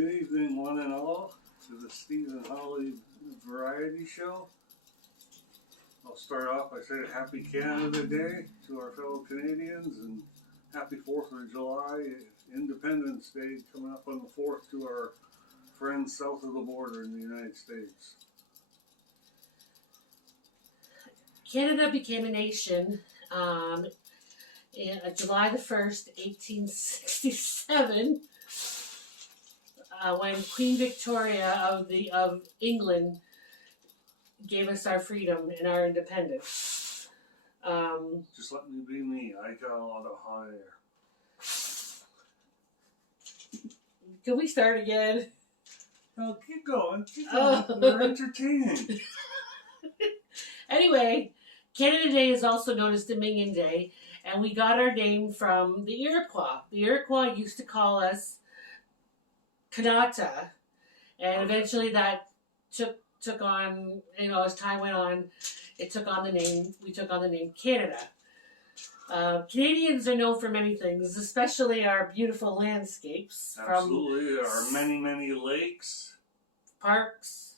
Good evening, one and all, to the Stephen Holly Variety Show. I'll start off by saying Happy Canada Day to our fellow Canadians and Happy 4th of July, Independence Day coming up on the 4th to our friends south of the border in the United States. Canada became a nation July the 1st, 1867, when Queen Victoria of England gave us our freedom and our independence. Just let me be me. I got a lot of hot air. Can we start again? No, keep going. Keep going. We're entertaining. Anyway, Canada Day is also known as Dominion Day, and we got our name from the Iroquois. The Iroquois used to call us Kanata, and eventually that took on, as time went on, it took on the name, we took on the name Canada. Canadians are known for many things, especially our beautiful landscapes. Absolutely. There are many, many lakes. Parks.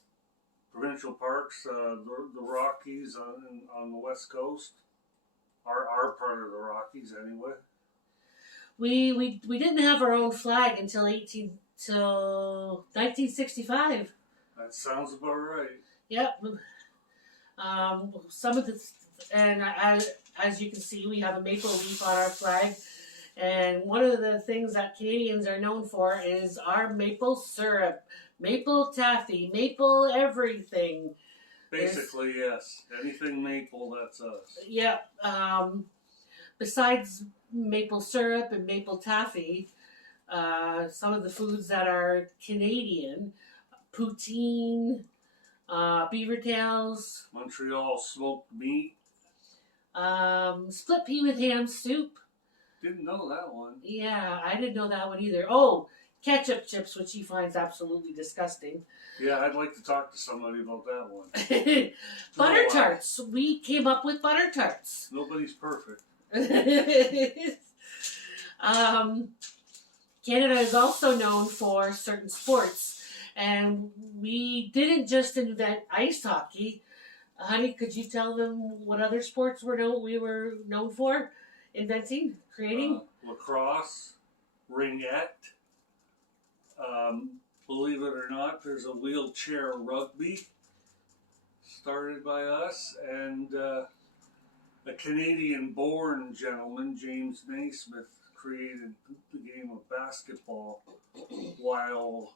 Provincial parks, the Rockies on the west coast, are part of the Rockies anyway. We didn't have our own flag until 1965. That sounds about right. Yep. Some of the, and as you can see, we have a maple leaf on our flag. And one of the things that Canadians are known for is our maple syrup, maple taffy, maple everything. Basically, yes. Anything maple, that's us. Yeah. Besides maple syrup and maple taffy, some of the foods that are Canadian, poutine, beaver tails, Montreal smoked meat. split pea with ham soup. Didn't know that one. Yeah, I didn't know that one either. Oh, ketchup chips, which he finds absolutely disgusting. Yeah, I'd like to talk to somebody about that one. Butter tarts. We came up with butter tarts. Nobody's perfect. Canada is also known for certain sports, and we didn't just invent ice hockey. Honey, could you tell them what other sports we were known for inventing, creating? Lacrosse, ringette. Believe it or not, there's a wheelchair rugby started by us, and a Canadian-born gentleman, James Naismith, created the game of basketball while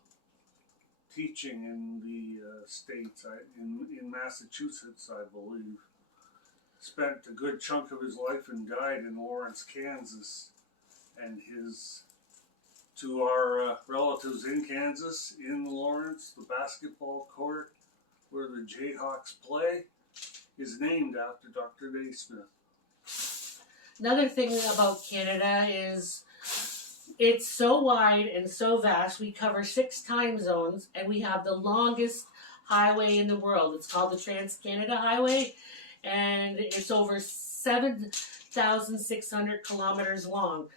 teaching in the States, in Massachusetts, I believe. Spent a good chunk of his life and died in Lawrence, Kansas, and to our relatives in Kansas, in Lawrence, the basketball court where the Jayhawks play is named after Dr. Naismith. Another thing about Canada is it's so wide and so vast. We cover 6 time zones, and we have the longest highway in the world. It's called the Trans-Canada Highway, and it's over 7,600 kilometers long.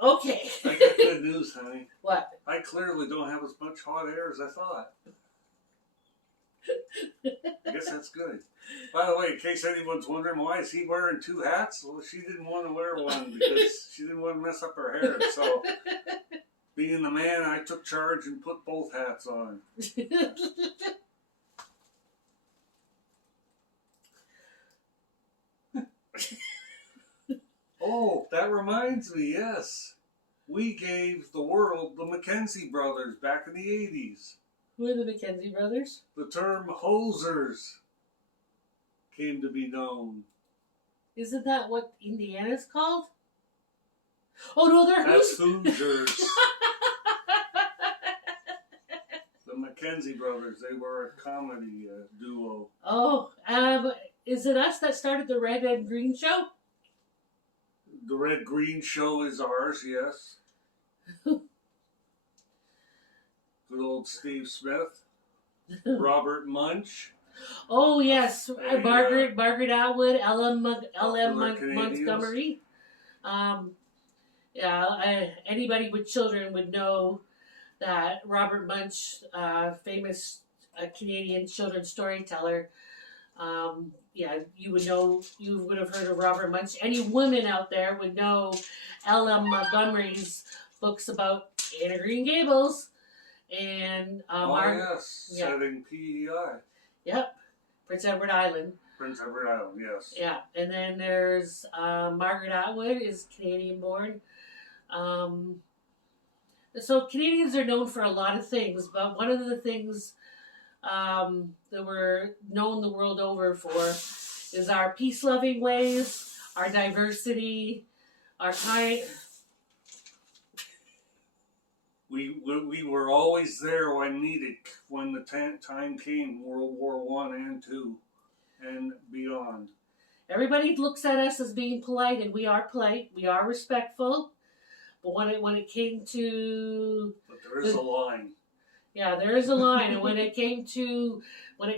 Okay. I got good news, honey. What? I clearly don't have as much hot air as I thought. I guess that's good. By the way, in case anyone's wondering why is he wearing 2 hats, well, she didn't want to wear one because she didn't want to mess up her hair. So, being the man, I took charge and put both hats on. Oh, that reminds me, yes. We gave the world the Mackenzie brothers back in the 80s. Who are the Mackenzie brothers? The term hosers came to be known. Isn't that what Indiana's called? Oh no, they're That's Hoosiers. The Mackenzie brothers, they were a comedy duo. Oh, is it us that started the Red and Green Show? The Red Green Show is ours, yes. Good old Steve Smith. Robert Munch. Oh yes, Margaret Atwood, L.M. Montgomery. Anybody with children would know that Robert Munch, famous Canadian children's storyteller. Yeah, you would have heard of Robert Munch. Any women out there would know L.M. Montgomery's books about Anne of Green Gables. And yes, yeah. setting PEI. Yep, Prince Edward Island. Prince Edward Island, yes. Yeah, and then there's Margaret Atwood is Canadian born. So Canadians are known for a lot of things, but one of the things that we're known the world over for is our peace-loving ways, our diversity, our kind. We were always there when needed, when the time came, World War I and II, and beyond. Everybody looks at us as being polite, and we are polite. We are respectful. But when it came to... But there is a line. Yeah, there is a line. And when it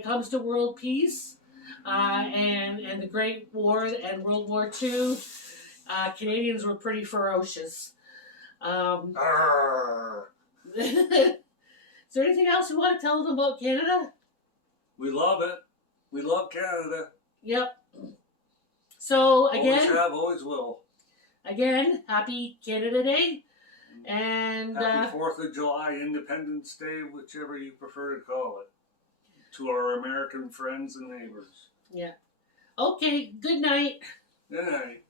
comes to world peace and the Great War and World War II, Canadians were pretty ferocious. Is there anything else you want to tell them about Canada? We love it. We love Canada. Yep. So again, always have, always will. Again, happy Canada Day, and happy 4th of July, Independence Day, whichever you prefer to call it, to our American friends and neighbors. Yeah. Okay. Good night. Good night.